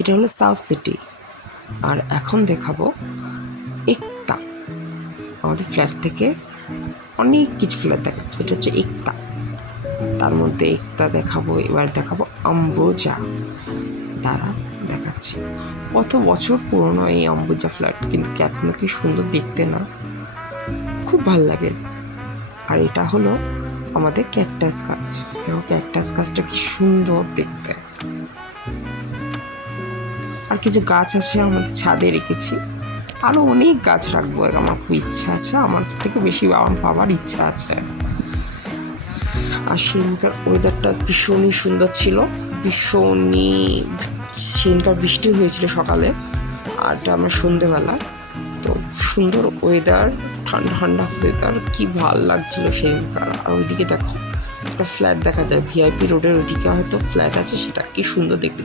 এটা হলো south city. আর এখন দেখাবো একতা। আমাদের ফ্ল্যাট থেকে অনেক কিছু ফ্ল্যাট দেখাচ্ছে, এটা হচ্ছে একতা। তার মধ্যে একতা দেখাবো, এবার দেখাবো অম্বুজা। তারা দেখাচ্ছি কত বছর পুরনো এই অম্বুজা ফ্ল্যাট, কিন্তু এখনো কি সুন্দর দেখতে না, খুব ভাল লাগে। আর এটা হলো আমাদের ক্যাকটাস গাছ। দেখো ক্যাকটাস গাছটা কি সুন্দর দেখতে। আর কিছু গাছ আছে আমাদের ছাদে রেখেছি, আরো অনেক গাছ রাখবো, আমার খুব ইচ্ছা আছে, আমার থেকে বেশি আমার পাওয়ার ইচ্ছা আছে। আর সেদিনকার ওয়েদারটা ভীষণই সুন্দর ছিল, ভীষণই। সেদিনকার বৃষ্টি হয়েছিল সকালে, আর এটা আমরা সন্ধেবেলা। তো সুন্দর ওয়েদার, ঠান্ডা ঠান্ডা ওয়েদার, কি ভাল লাগছিল সেদিনকার। আর ওইদিকে দেখো একটা ফ্ল্যাট দেখা যায়, ভিআইপি রোডের ওইদিকে হয়তো ফ্ল্যাট আছে, সেটা কি সুন্দর দেখতে।